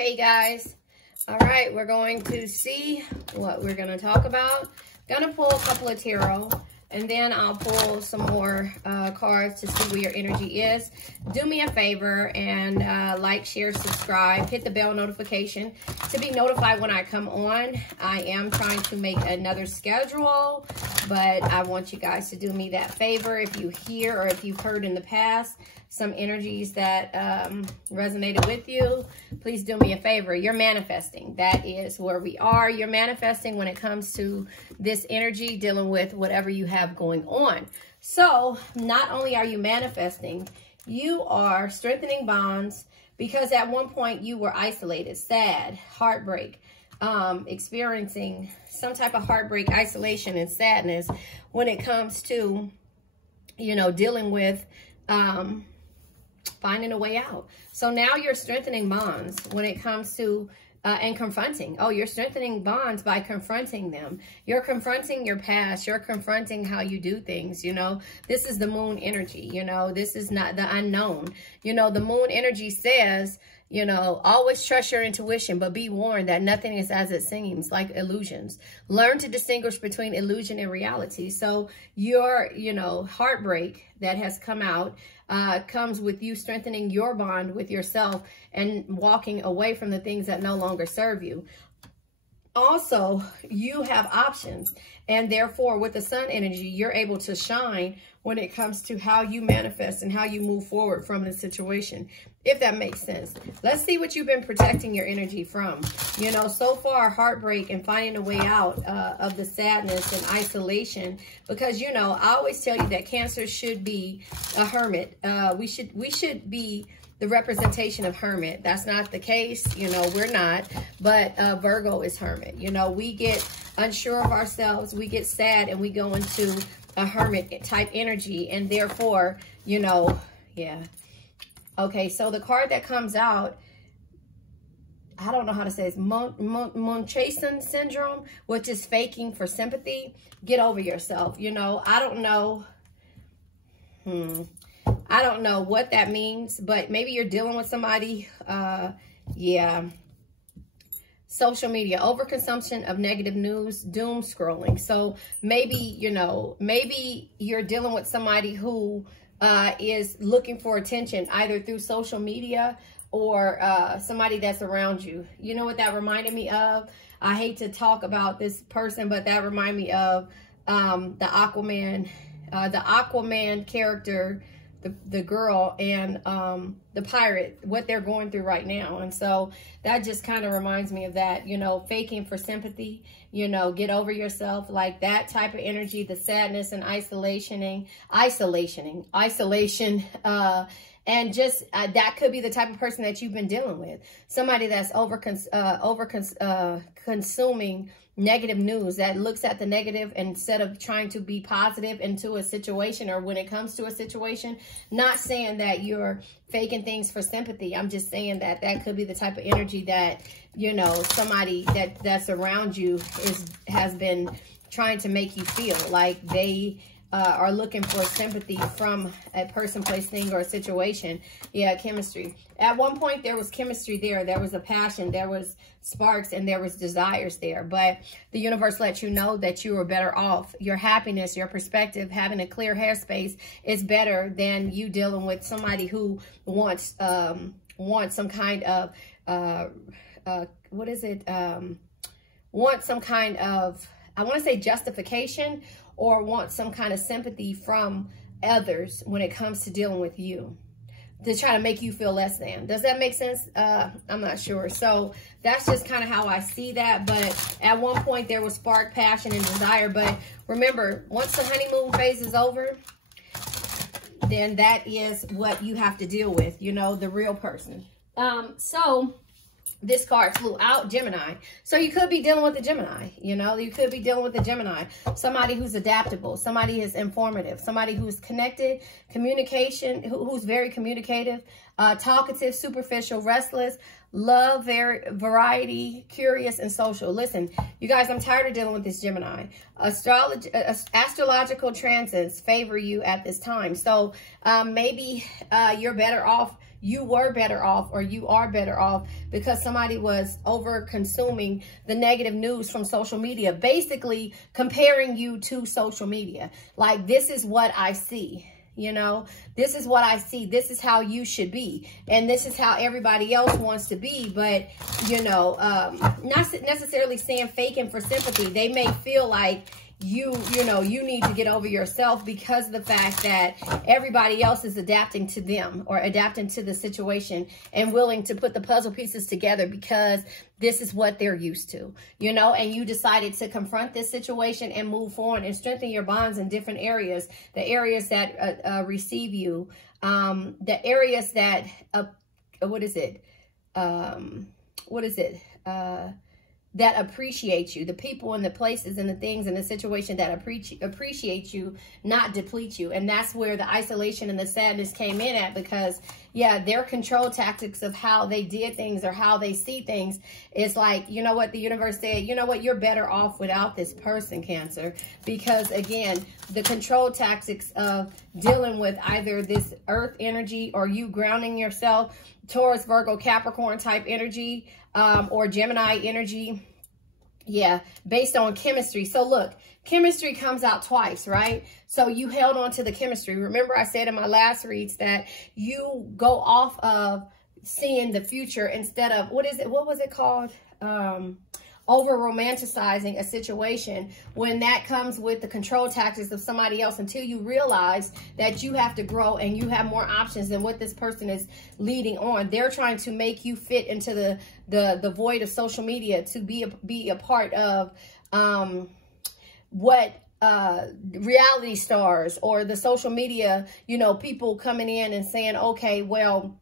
Hey guys. All right, we're going to see what we're going to talk about. Gonna pull a couple of tarot, and then I'll pull some more cards to see where your energy is. Do me a favor and like, share, subscribe, hit the bell notification to be notified when I come on. I am trying to make another schedule, but I want you guys to do me that favor. If you hear or if you've heard in the past some energies that resonated with you, please do me a favor. You're manifesting. That is where we are. You're manifesting when it comes to this energy, dealing with whatever you have going on. So not only are you manifesting, you are strengthening bonds, because at one point you were isolated, sad, heartbreak, experiencing some type of heartbreak, isolation, and sadness when it comes to, you know, dealing with finding a way out. So now you're strengthening bonds when it comes to and confronting. Oh, you're strengthening bonds by confronting them. You're confronting your past. You're confronting how you do things. You know, this is the moon energy. You know, this is not the unknown. You know, the moon energy says, you know, always trust your intuition, but be warned that nothing is as it seems, like illusions. Learn to distinguish between illusion and reality. So your, you know, heartbreak that has come out comes with you strengthening your bond with yourself and walking away from the things that no longer serve you. Also, you have options, and therefore with the sun energy, you're able to shine when it comes to how you manifest and how you move forward from the situation, if that makes sense. Let's see what you've been protecting your energy from. You know, so far, heartbreak and finding a way out of the sadness and isolation, because, you know, I always tell you that Cancer should be a hermit. We should be the representation of hermit. That's not the case. You know, we're not, but Virgo is hermit. You know, we get unsure of ourselves, we get sad, and we go into a hermit type energy, and therefore, you know, yeah. Okay, so the card that comes out, I don't know how to say it, Munchausen syndrome, which is faking for sympathy. Get over yourself. You know, I don't know. I don't know what that means, but maybe you're dealing with somebody. Yeah. Social media, overconsumption of negative news, doom scrolling. So maybe, you know, maybe you're dealing with somebody who is looking for attention either through social media or somebody that's around you. You know what that reminded me of? I hate to talk about this person, but that reminded me of the Aquaman character, the girl and the pirate, what they're going through right now. And so that just kind of reminds me of that, you know, faking for sympathy, you know, get over yourself, like that type of energy, the sadness and isolation, and just that could be the type of person that you've been dealing with. Somebody that's consuming negative news, that looks at the negative instead of trying to be positive into a situation or when it comes to a situation. Not saying that you're faking things for sympathy. I'm just saying that that could be the type of energy that, you know, somebody that's around you has been trying to make you feel like they are looking for sympathy from a person, place, thing, or a situation. Yeah, chemistry. At one point, there was chemistry there. There was a passion. There was sparks, and there was desires there. But the universe lets you know that you are better off. Your happiness, your perspective, having a clear headspace is better than you dealing with somebody who wants some kind of, want some kind of, I want to say justification, or want some kind of sympathy from others when it comes to dealing with you, to try to make you feel less than. Does that make sense? I'm not sure. So that's just kind of how I see that. But at one point there was spark, passion, and desire. But remember, once the honeymoon phase is over, then that is what you have to deal with, you know, the real person. So this card flew out, Gemini. So you could be dealing with a Gemini, you know, you could be dealing with a Gemini, somebody who's adaptable, somebody who's informative, somebody who's connected, communication, who's very communicative, talkative, superficial, restless, love, variety, curious, and social. Listen, you guys, I'm tired of dealing with this Gemini. Astrological transits favor you at this time. So maybe you're better off you were better off, or you are better off because somebody was over consuming the negative news from social media, basically comparing you to social media. Like, this is what I see. You know, this is what I see. This is how you should be. And this is how everybody else wants to be. But, you know, not necessarily saying faking for sympathy. They may feel like you know, you need to get over yourself because of the fact that everybody else is adapting to them or adapting to the situation and willing to put the puzzle pieces together because this is what they're used to, you know, and you decided to confront this situation and move forward and strengthen your bonds in different areas, the areas that receive you, the areas that, that appreciate you, the people and the places and the things and the situation that appreciate you, not deplete you. And that's where the isolation and the sadness came in at, because, yeah, their control tactics of how they did things or how they see things is like, you know what, the universe said, you know what, you're better off without this person, Cancer. Because, again, the control tactics of dealing with either this earth energy or you grounding yourself, Taurus, Virgo, Capricorn type energy, or Gemini energy. Yeah, based on chemistry. So look, chemistry comes out twice, right? So you held on to the chemistry. Remember I said in my last reads that you go off of seeing the future instead of, what was it called? Over romanticizing a situation, when that comes with the control tactics of somebody else, until you realize that you have to grow and you have more options than what this person is leading on. They're trying to make you fit into the void of social media to be a part of what reality stars or the social media, you know, people coming in and saying, okay, well,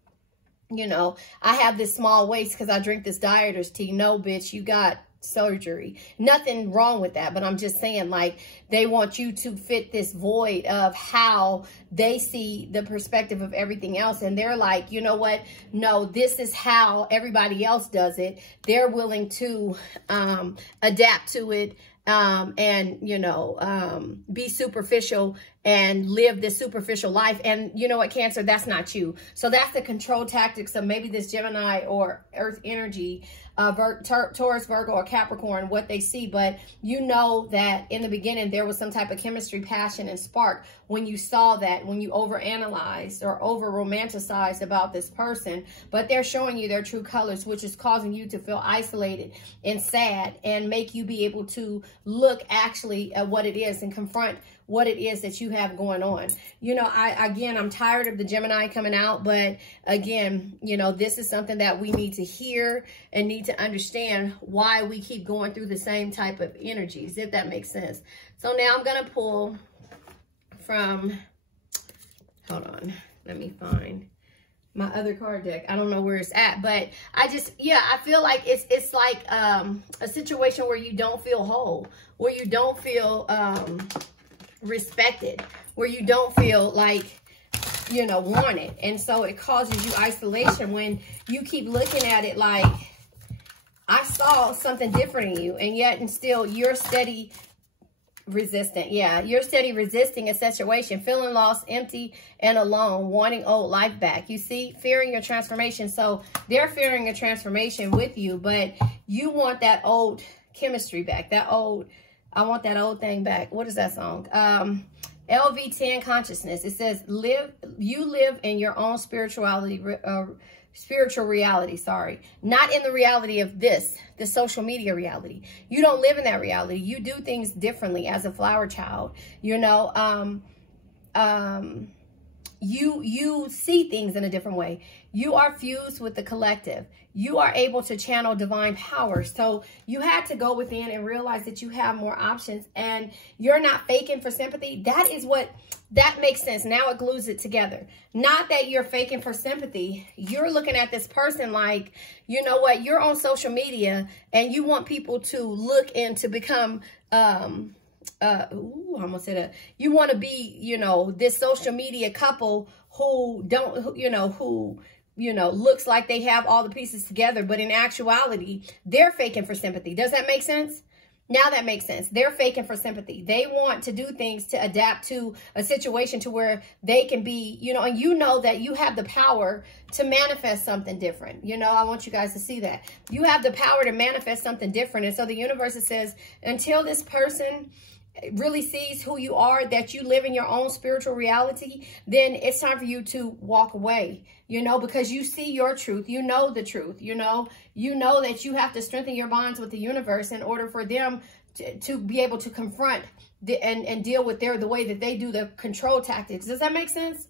you know, I have this small waist because I drink this dieter's tea. No, bitch, you got surgery. Nothing wrong with that, but I'm just saying, like, they want you to fit this void of how they see the perspective of everything else, and they're like, you know what, no, this is how everybody else does it. They're willing to adapt to it, and, you know, be superficial and live this superficial life. And you know what, Cancer, that's not you. So that's the control tactics of maybe this Gemini or earth energy, Taurus, Virgo, or Capricorn, what they see. But you know that in the beginning, there was some type of chemistry, passion, and spark when you saw that, when you overanalyzed or over-romanticized about this person. But they're showing you their true colors, which is causing you to feel isolated and sad, and make you be able to look actually at what it is and confront what it is that you have going on. You know, I'm tired of the Gemini coming out, but again, you know, this is something that we need to hear and need to understand why we keep going through the same type of energies, if that makes sense. So now I'm going to pull from, hold on, let me find my other card deck. I don't know where it's at, but I feel like it's like a situation where you don't feel whole, where you don't feel respected, where you don't feel like, you know, wanted. And so it causes you isolation when you keep looking at it like, I saw something different in you, and yet and still you're steady resistant. Yeah, you're steady resisting a situation, feeling lost, empty, and alone, wanting old life back. You see, fearing your transformation. So they're fearing a transformation with you, but you want that old chemistry back, I want that old thing back. What is that song? LV10 Consciousness. It says, you live in your own spiritual reality, sorry. Not in the reality of the social media reality. You don't live in that reality. You do things differently as a flower child. You know, you see things in a different way. You are fused with the collective. You are able to channel divine power. So you had to go within and realize that you have more options, and you're not faking for sympathy. That makes sense. Now it glues it together. Not that you're faking for sympathy. You're looking at this person like, you know what, you're on social media and you want people to look and to become, I almost said that. You want to be, you know, this social media couple who looks like they have all the pieces together, but in actuality, they're faking for sympathy. Does that make sense? Now that makes sense. They're faking for sympathy. They want to do things to adapt to a situation to where they can be, you know, and you know that you have the power to manifest something different. You know, I want you guys to see that. You have the power to manifest something different. And so the universe says, until this person really sees who you are, that you live in your own spiritual reality, then it's time for you to walk away, you know, because you see your truth, you know the truth, you know that you have to strengthen your bonds with the universe in order for them to be able to confront and deal with the way that they do the control tactics. Does that make sense?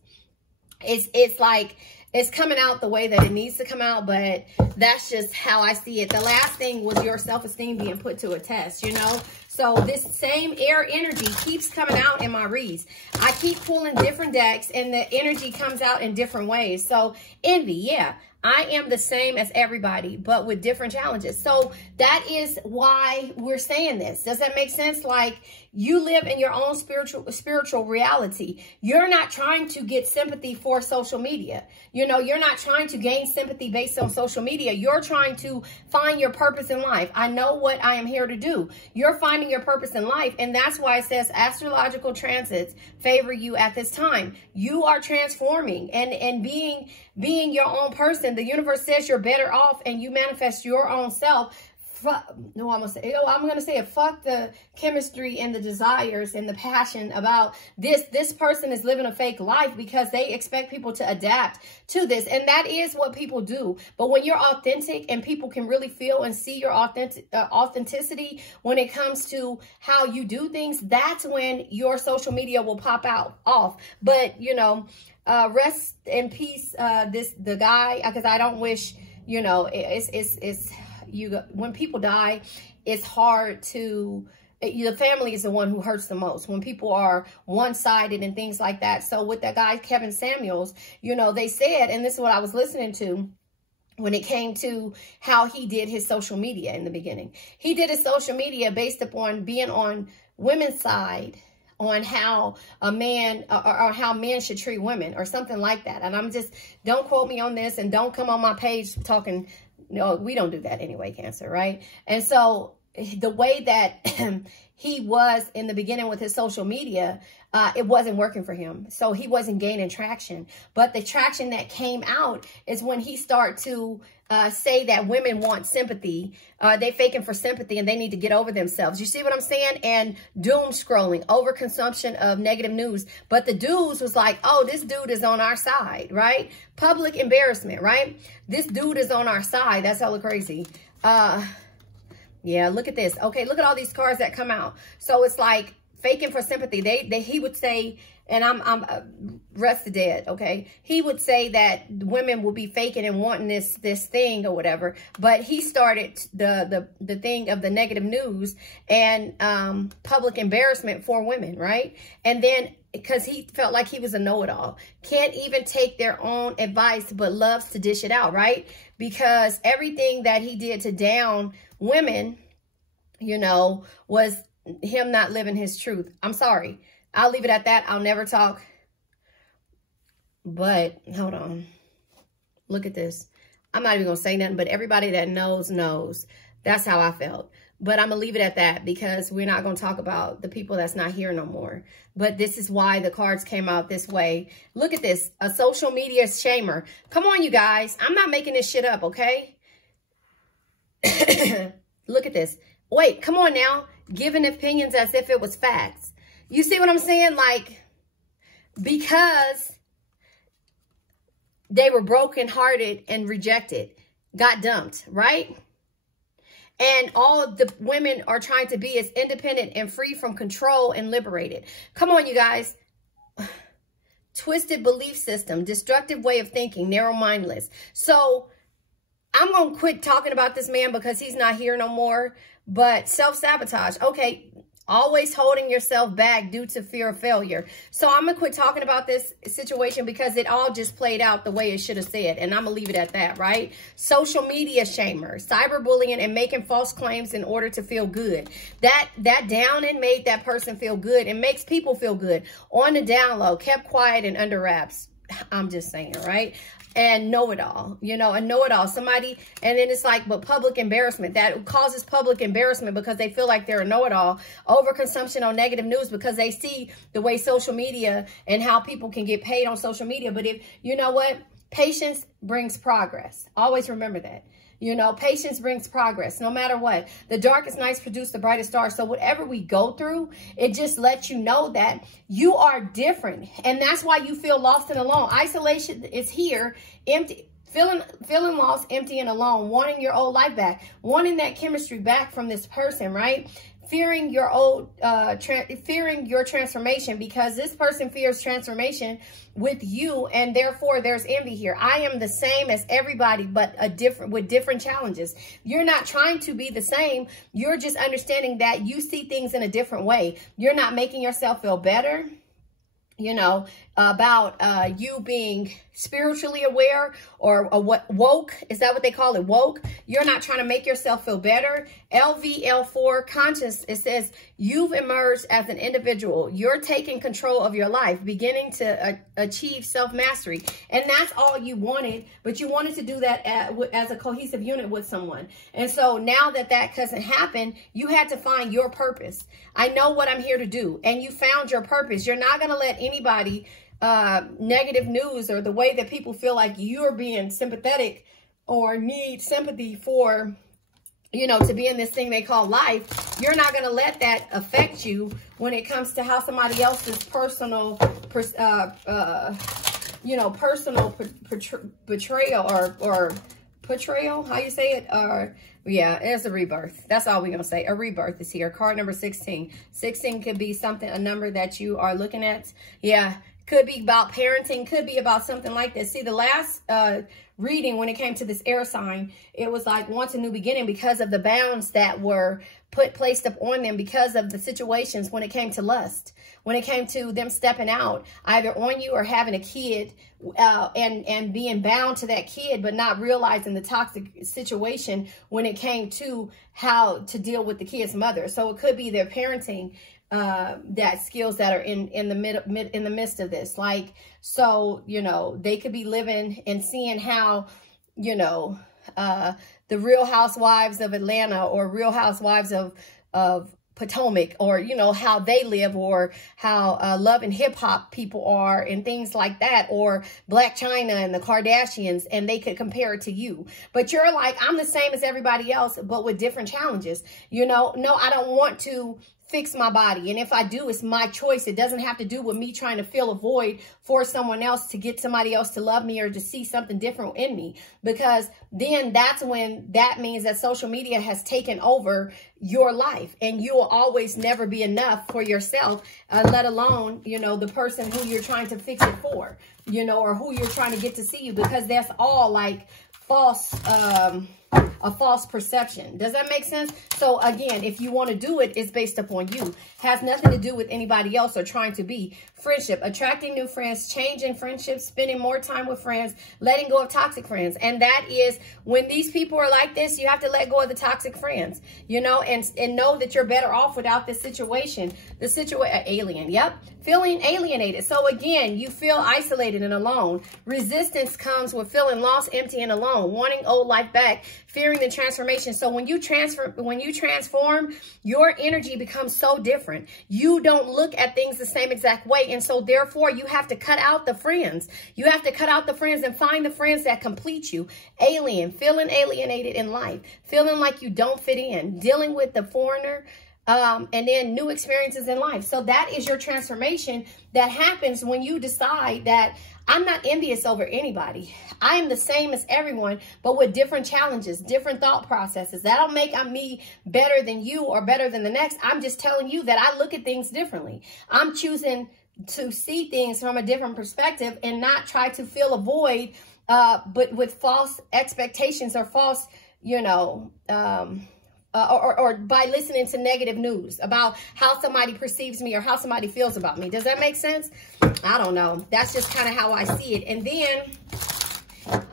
It's like it's coming out the way that it needs to come out, but that's just how I see it. The last thing was your self-esteem being put to a test, you know? So this same air energy keeps coming out in my reads. I keep pulling different decks and the energy comes out in different ways. So envy, yeah. I am the same as everybody, but with different challenges. So that is why we're saying this. Does that make sense? Like, you live in your own spiritual reality. You're not trying to get sympathy for social media. You know, you're not trying to gain sympathy based on social media. You're trying to find your purpose in life. I know what I am here to do. You're finding your purpose in life. And that's why it says astrological transits favor you at this time. You are transforming and being your own person. The universe says you're better off and you manifest your own self. I'm gonna say it. Fuck the chemistry and the desires and the passion about this. This person is living a fake life because they expect people to adapt to this. And that is what people do. But when you're authentic and people can really feel and see your authenticity when it comes to how you do things, that's when your social media will pop off. But, you know, rest in peace, the guy, because I don't wish, you know, when people die, it's hard to, the family is the one who hurts the most when people are one-sided and things like that. So with that guy, Kevin Samuels, you know, they said, and this is what I was listening to when it came to how he did his social media in the beginning. He did his social media based upon being on women's side, on how a man or how men should treat women or something like that. And I'm just, don't quote me on this and don't come on my page talking. No, we don't do that anyway, Cancer, right? And so the way that he was in the beginning with his social media, it wasn't working for him. So he wasn't gaining traction. But the traction that came out is when he started to say that women want sympathy. They faking for sympathy and they need to get over themselves. You see what I'm saying? And doom scrolling, overconsumption of negative news. But the dudes was like, oh, this dude is on our side, right? Public embarrassment, right? This dude is on our side. That's hella crazy. Yeah, look at this. Okay, look at all these cards that come out. So it's like faking for sympathy. He would say, and I'm rest the dead, okay? He would say that women will be faking and wanting this thing or whatever. But he started the thing of the negative news and public embarrassment for women, right? And then because he felt like he was a know-it-all, can't even take their own advice, but loves to dish it out, right? Because everything that he did to down women, you know, was him not living his truth. I'm sorry. I'll leave it at that. I'll never talk. But hold on. Look at this. I'm not even going to say nothing, but everybody that knows. That's how I felt. But I'm going to leave it at that because we're not going to talk about the people that's not here no more. But this is why the cards came out this way. Look at this. A social media shamer. Come on, you guys. I'm not making this shit up, okay? Look at this. Wait, come on now. Giving opinions as if it was facts. You see what I'm saying? Like, because they were brokenhearted and rejected, got dumped, right? And all of the women are trying to be as independent and free from control and liberated. Come on, you guys. Twisted belief system, destructive way of thinking, narrow-mindedness. So I'm going to quit talking about this man because he's not here no more. But self-sabotage. Okay, always holding yourself back due to fear of failure. So I'm going to quit talking about this situation because it all just played out the way it should have said. And I'm going to leave it at that, right? Social media shamer, cyberbullying, and making false claims in order to feel good. That down and made that person feel good and makes people feel good. On the down low, kept quiet and under wraps. I'm just saying, right? And know-it-all, you know, a know-it-all. Somebody, and then it's like, but public embarrassment. That causes public embarrassment because they feel like they're a know-it-all. Overconsumption on negative news because they see the way social media and how people can get paid on social media. But if, you know what? Patience brings progress. Always remember that. You know, patience brings progress no matter what. The darkest nights produce the brightest stars. So whatever we go through, it just lets you know that you are different. And that's why you feel lost and alone. Isolation is here, empty, feeling lost, empty, and alone, wanting your old life back, wanting that chemistry back from this person, right? Fearing your old, fearing your transformation because this person fears transformation with you, and therefore there's envy here. I am the same as everybody, but with different challenges. You're not trying to be the same. You're just understanding that you see things in a different way. You're not making yourself feel better, you know, about you being spiritually aware or woke. Is that what they call it? Woke. You're not trying to make yourself feel better. LVL4 conscious. It says you've emerged as an individual. You're taking control of your life, beginning to achieve self-mastery. And that's all you wanted, but you wanted to do that as a cohesive unit with someone. And so now that that doesn't happen, you had to find your purpose. I know what I'm here to do. And you found your purpose. You're not going to let anybody negative news or the way that people feel like you're being sympathetic or need sympathy for, you know, to be in this thing they call life. You're not going to let that affect you when it comes to how somebody else's personal, you know, personal betrayal or portrayal, how you say it, or yeah, it's a rebirth. That's all we're going to say. A rebirth is here. Card number 16. 16 could be something, a number that you are looking at. Yeah. Could be about parenting, could be about something like this. See, the last reading, when it came to this air sign, it was like once a new beginning because of the bounds that were placed up on them because of the situations when it came to lust, when it came to them stepping out, either on you or having a kid and being bound to that kid, but not realizing the toxic situation when it came to how to deal with the kid's mother. So it could be their parenting that skills that are in the midst of this. Like, so, you know, they could be living and seeing how, you know, the Real Housewives of Atlanta or Real Housewives of Potomac, or, you know, how they live, or how love and hip hop people are and things like that, or Black China and the Kardashians, and they could compare it to you. But you're like, I'm the same as everybody else, but with different challenges. You know, no, I don't want to fix my body. And if I do, it's my choice. It doesn't have to do with me trying to fill a void for someone else to get somebody else to love me or to see something different in me. Because then that's when that means that social media has taken over your life, and you will always never be enough for yourself, let alone, you know, the person who you're trying to fix it for, you know, or who you're trying to get to see you, because that's all like false, a false perception. Does that make sense? So again, if you want to do it, it's based upon you. Has nothing to do with anybody else or trying to be. Friendship, attracting new friends, changing friendships, spending more time with friends, letting go of toxic friends. And that is when these people are like this, you have to let go of the toxic friends, you know, and know that you're better off without this situation. The situation, alien, yep. Feeling alienated. So again, you feel isolated and alone. Resistance comes with feeling lost, empty, and alone, wanting old life back, fearing the transformation. So when you transform, your energy becomes so different. You don't look at things the same exact way. And so therefore you have to cut out the friends. You have to cut out the friends and find the friends that complete you. Alien, feeling alienated in life, feeling like you don't fit in, dealing with the foreigner, and then new experiences in life. So that is your transformation that happens when you decide that I'm not envious over anybody. I am the same as everyone, but with different challenges, different thought processes. That don't make me better than you or better than the next. I'm just telling you that I look at things differently. I'm choosing to see things from a different perspective and not try to fill a void, but with false expectations or false, you know, or by listening to negative news about how somebody perceives me or how somebody feels about me. Does that make sense? I don't know. That's just kind of how I see it. And then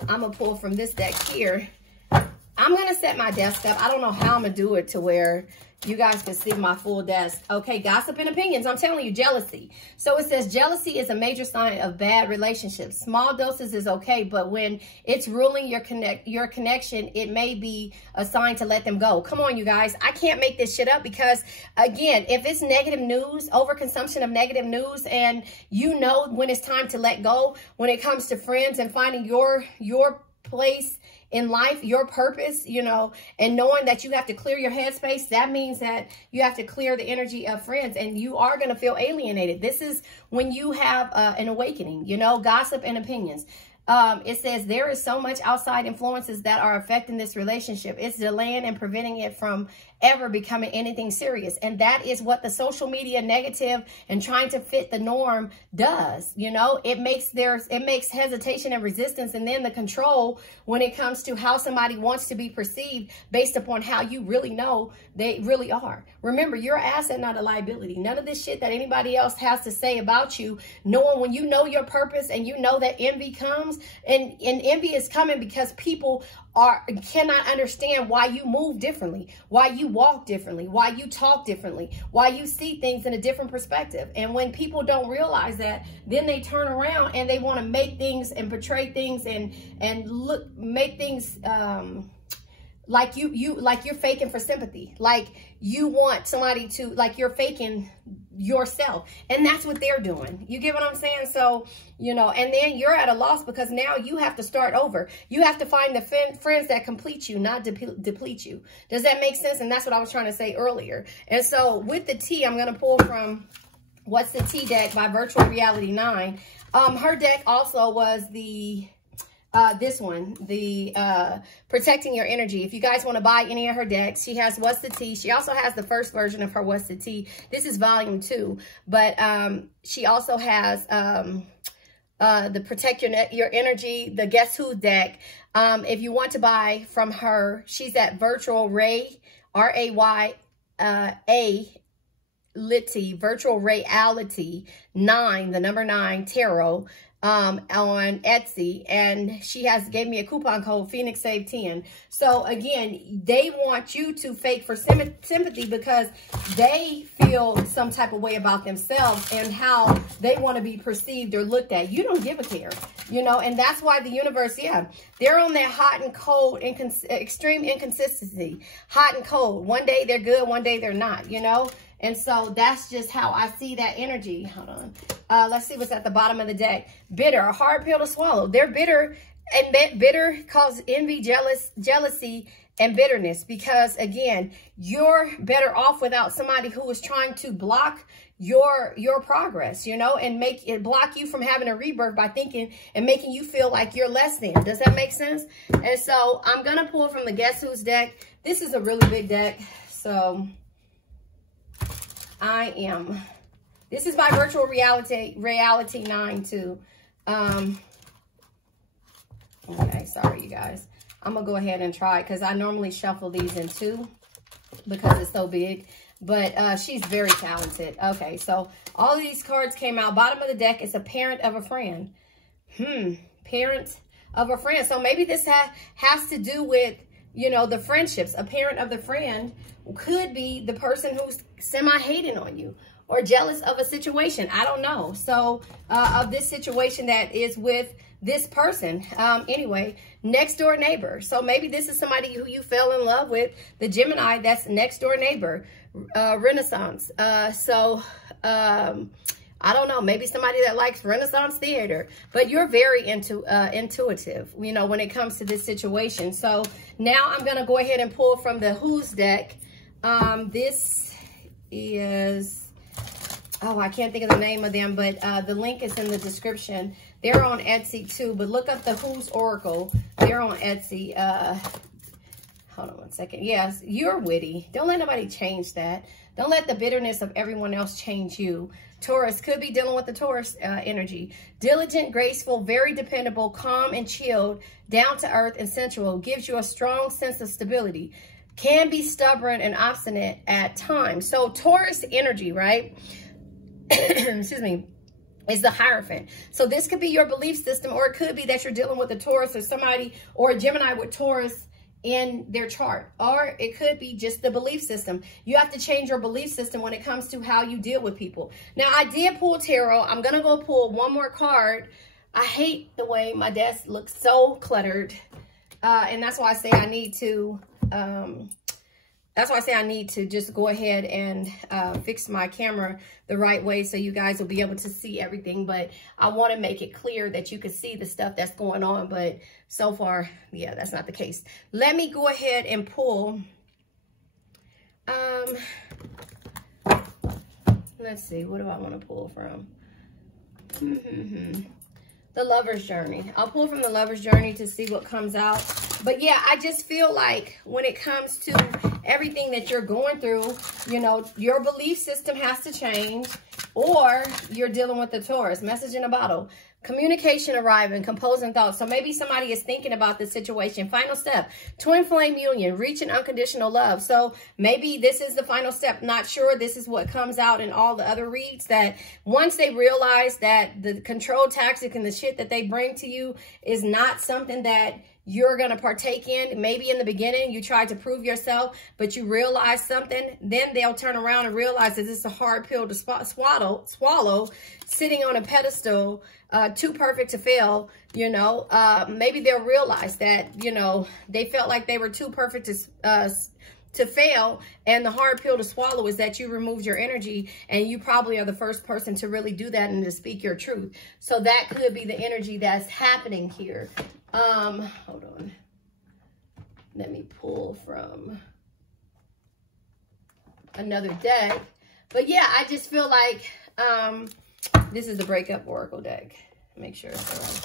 I'm going to pull from this deck here. I I'm going to set my desk up. I don't know how I'm going to do it to where you guys can see my full desk. Okay, gossip and opinions. I'm telling you, jealousy. So it says jealousy is a major sign of bad relationships. Small doses is okay, but when it's ruling your connection, it may be a sign to let them go. Come on, you guys. I can't make this shit up because, again, if it's negative news, overconsumption of negative news, and you know when it's time to let go, when it comes to friends and finding your place in life, your purpose, you know, and knowing that you have to clear your headspace, that means that you have to clear the energy of friends, and you are going to feel alienated. This is when you have an awakening, you know, gossip and opinions. It says there is so much outside influences that are affecting this relationship. It's delaying and preventing it from ever becoming anything serious. And that is what the social media negative and trying to fit the norm does. You know, it makes hesitation and resistance, and then the control when it comes to how somebody wants to be perceived based upon how you really know they really are. Remember, you're an asset, not a liability. None of this shit that anybody else has to say about you, knowing when you know your purpose and you know that envy comes, and envy is coming because people cannot understand why you move differently, why you walk differently, why you talk differently, why you see things in a different perspective. And when people don't realize that, then they turn around and they want to make things and portray things and make things like you're faking for sympathy, like you want somebody to, like you're faking yourself, and that's what they're doing. You get what I'm saying? So, you know, and then you're at a loss because now you have to start over. You have to find the friends that complete you, not deplete you. Does that make sense? And that's what I was trying to say earlier. And so with the T, I'm going to pull from What's the T deck by Virtual Reality 9. Her deck also was the this one, the Protecting Your Energy. If you guys want to buy any of her decks, she has What's the Tea. She also has the first version of her What's the Tea. This is volume 2, but she also has the Protect Your Energy, the Guess Who deck. If you want to buy from her, she's at Virtual Ray, R-A-Y-A, Virtual Reality 9, the number 9 tarot, on Etsy, and she gave me a coupon code PhoenixSave10. So again, they want you to fake for sympathy because they feel some type of way about themselves and how they want to be perceived or looked at. You don't give a care, you know, and that's why the universe, yeah, they're on that hot and cold, extreme inconsistency, hot and cold. One day they're good, one day they're not, you know. And so that's just how I see that energy. Hold on. Let's see what's at the bottom of the deck. Bitter, a hard pill to swallow. They're bitter, and bitter causes envy, jealousy, and bitterness. Because, again, you're better off without somebody who is trying to block your progress, you know, and block you from having a rebirth by thinking and making you feel like you're less than. Does that make sense? And so I'm going to pull from the Guess Who's deck. This is a really big deck. So this is by Virtual Reality 9 too. Okay, sorry you guys. I'm gonna go ahead and try because I normally shuffle these in 2 because it's so big. But she's very talented. Okay, so all of these cards came out. Bottom of the deck is a parent of a friend. Parent of a friend. So maybe this has to do with, you know, the friendships. A parent of the friend could be the person who's semi-hating on you or jealous of a situation. I don't know. So of this situation that is with this person. Anyway, next door neighbor. So maybe this is somebody who you fell in love with, the Gemini, that's next door neighbor, Renaissance. I don't know, maybe somebody that likes Renaissance theater, but you're very intuitive, you know, when it comes to this situation. So now I'm going to go ahead and pull from the Who's deck. This is, oh, I can't think of the name of them, but the link is in the description. They're on Etsy too, but look up the Who's Oracle. They're on Etsy. Hold on one second. Yes, you're witty. Don't let nobody change that. Don't let the bitterness of everyone else change you. Taurus could be dealing with the Taurus energy. Diligent, graceful, very dependable, calm and chilled, down to earth and sensual. Gives you a strong sense of stability. Can be stubborn and obstinate at times. So Taurus energy, right? Excuse me. Is the Hierophant. So this could be your belief system, or it could be that you're dealing with a Taurus or somebody, or a Gemini with Taurus in their chart, or it could be just the belief system. You have to change your belief system when it comes to how you deal with people. Now, I did pull tarot. I'm going to go pull one more card. I hate the way my desk looks so cluttered. And that's why I say I need to, just go ahead and fix my camera the right way so you guys will be able to see everything. But I want to make it clear that you can see the stuff that's going on. But so far, yeah, that's not the case. Let me go ahead and pull. Let's see. What do I want to pull from? The Lover's Journey. I'll pull from the Lover's Journey to see what comes out. But yeah, I just feel like when it comes to everything that you're going through, you know, your belief system has to change, or you're dealing with the Taurus. Message in a bottle. Communication arriving, composing thoughts. So maybe somebody is thinking about the situation. Final step, twin flame union, reaching unconditional love. So maybe this is the final step. Not sure. This is what comes out in all the other reads, that once they realize that the control tactic and the shit that they bring to you is not something that you're going to partake in. Maybe in the beginning you tried to prove yourself, but you realize something. Then they'll turn around and realize that this is a hard pill to swallow, sitting on a pedestal, too perfect to fail. You know, maybe they'll realize that, you know, they felt like they were too perfect to fail, and the hard pill to swallow is that you removed your energy, and you probably are the first person to really do that and to speak your truth. So that could be the energy that's happening here. Hold on. Let me pull from another deck. But yeah, I just feel like this is the breakup oracle deck. Make sure it's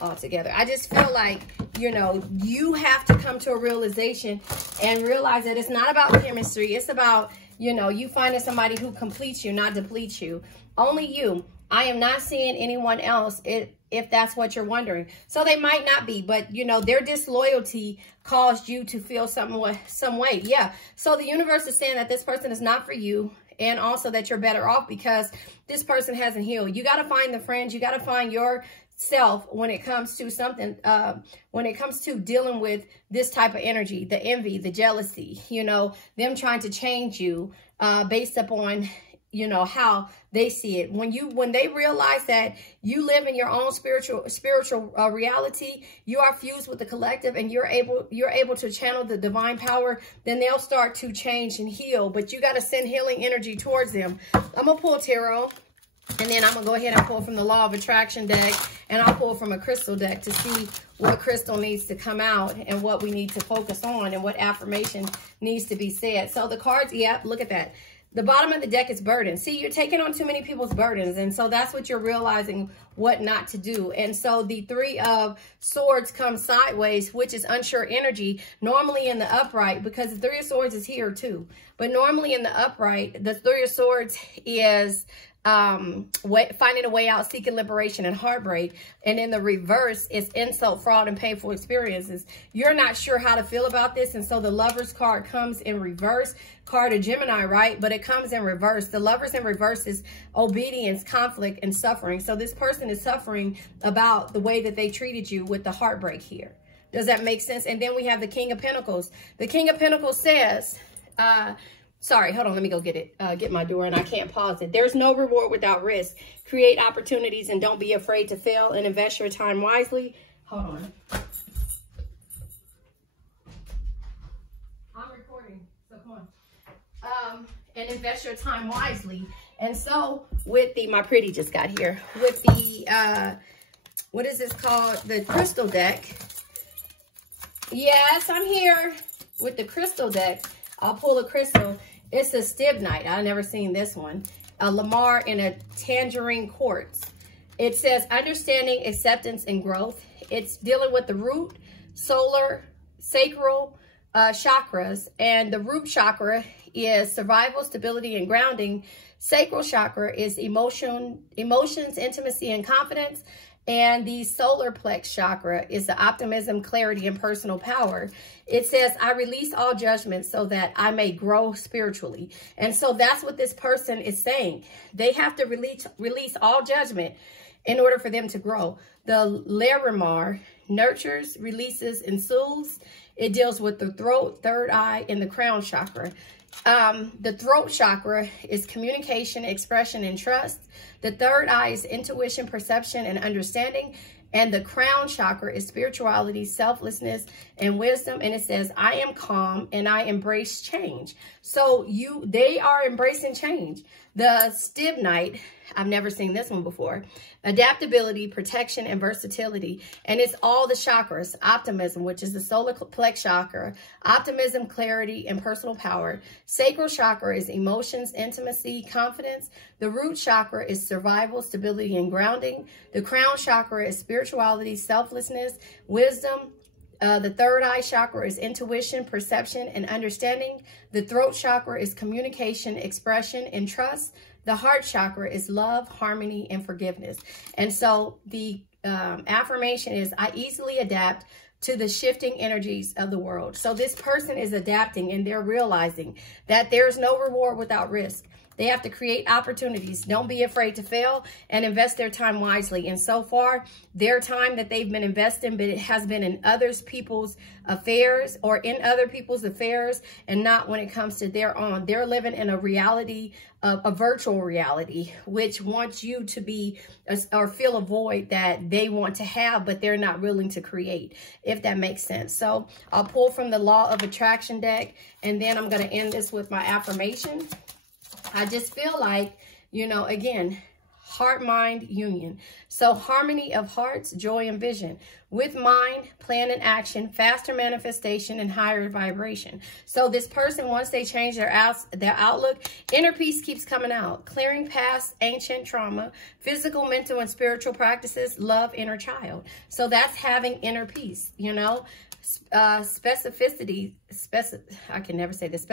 all together. I just feel like, you know, you have to come to a realization and realize that it's not about chemistry. It's about, you know, you finding somebody who completes you, not depletes you. Only you. I am not seeing anyone else, if that's what you're wondering. So they might not be, but, you know, their disloyalty caused you to feel some way. Yeah. So the universe is saying that this person is not for you, and also that you're better off because this person hasn't healed. You got to find the friends. You got to find yourself when it comes to something, when it comes to dealing with this type of energy, the envy, the jealousy, you know, them trying to change you based upon, you know, how they see it. When they realize that you live in your own spiritual reality, you are fused with the collective, and you're able to channel the divine power, then they'll start to change and heal. But you got to send healing energy towards them. I'm gonna pull tarot, and then I'm gonna go ahead and pull from the Law of Attraction deck, and I'll pull from a crystal deck to see what crystal needs to come out and what we need to focus on and what affirmation needs to be said. So the cards, yeah, look at that. The bottom of the deck is burden. See, you're taking on too many people's burdens. And so that's what you're realizing what not to do. And so the Three of Swords comes sideways, which is unsure energy, normally in the upright, because the Three of Swords is here too. But normally in the upright, the Three of Swords is finding a way out, seeking liberation and heartbreak. And in the reverse, it's insult, fraud, and painful experiences. You're not sure how to feel about this, and so the Lover's card comes in reverse. Card of Gemini, right? But it comes in reverse. The Lovers in reverse is obedience, conflict, and suffering. So this person is suffering about the way that they treated you with the heartbreak here. Does that make sense? And then we have the King of Pentacles. The King of Pentacles says, sorry, hold on, let me go get it. Get my door, and I can't pause it. There's no reward without risk. Create opportunities and don't be afraid to fail, and invest your time wisely. Hold on. I'm recording, so come on. And invest your time wisely. And so with the, my pretty just got here, with the, what is this called? The crystal deck. Yes, I'm here with the crystal deck. I'll pull a crystal. It's a stibnite. I've never seen this one. A Lamar in a tangerine quartz. It says understanding, acceptance, and growth. It's dealing with the root, solar, sacral chakras. And the root chakra is survival, stability, and grounding. Sacral chakra is emotions, intimacy, and confidence. And the solar plex chakra is the optimism, clarity, and personal power. It says, I release all judgment so that I may grow spiritually. And so that's what this person is saying. They have to release all judgment. in order for them to grow. The Larimar nurtures, releases, and soothes. It deals with the throat, third eye, and the crown chakra. The throat chakra is communication, expression, and trust. The third eye is intuition, perception, and understanding. And the crown chakra is spirituality, selflessness, and wisdom. And it says, I am calm and I embrace change. So they are embracing change. The Stibnite, I've never seen this one before. Adaptability, protection, and versatility. And it's all the chakras. Optimism, which is the solar plex chakra. Optimism, clarity, and personal power. Sacral chakra is emotions, intimacy, confidence. The root chakra is survival, stability, and grounding. The crown chakra is spirituality, selflessness, wisdom. The third eye chakra is intuition, perception, and understanding. The throat chakra is communication, expression, and trust. The heart chakra is love, harmony, and forgiveness. And so the affirmation is, I easily adapt to the shifting energies of the world. So this person is adapting, and they're realizing that there's no reward without risk. They have to create opportunities. Don't be afraid to fail, and invest their time wisely. And so far, their time that they've been investing, but it has been in people's affairs, or in other people's affairs, and not when it comes to their own. They're living in a reality, a virtual reality, which wants you to be or feel a void that they want to have, but they're not willing to create, if that makes sense. So I'll pull from the Law of Attraction deck, and then I'm going to end this with my affirmation. I just feel like, you know, again, heart-mind union. So harmony of hearts, joy, and vision. With mind, plan, and action, faster manifestation, and higher vibration. So this person, once they change their outlook, inner peace keeps coming out. Clearing past ancient trauma, physical, mental, and spiritual practices, love, inner child. So that's having inner peace, you know. Specificity, I can never say this,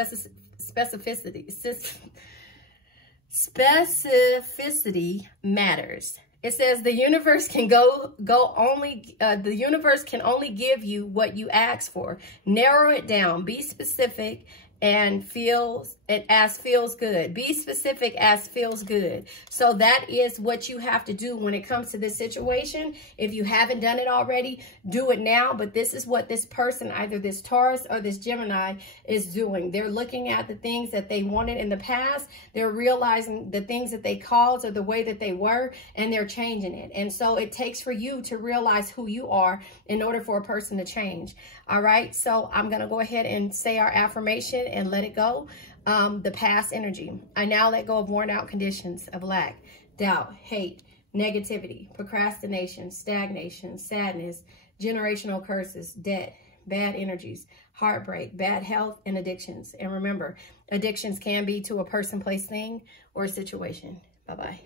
specificity matters. It says the universe can the universe can only give you what you ask for. Narrow it down. Be specific and feels good. Be specific as feels good. So that is what you have to do when it comes to this situation. If you haven't done it already, do it now. But this is what this person, either this Taurus or this Gemini, is doing. They're looking at the things that they wanted in the past. They're realizing the things that they caused or the way that they were, and they're changing it. And so it takes for you to realize who you are in order for a person to change. All right. So I'm going to go ahead and say our affirmation and let it go. The past energy. I now let go of worn out conditions of lack, doubt, hate, negativity, procrastination, stagnation, sadness, generational curses, debt, bad energies, heartbreak, bad health, and addictions. And remember, addictions can be to a person, place, thing, or a situation. Bye-bye.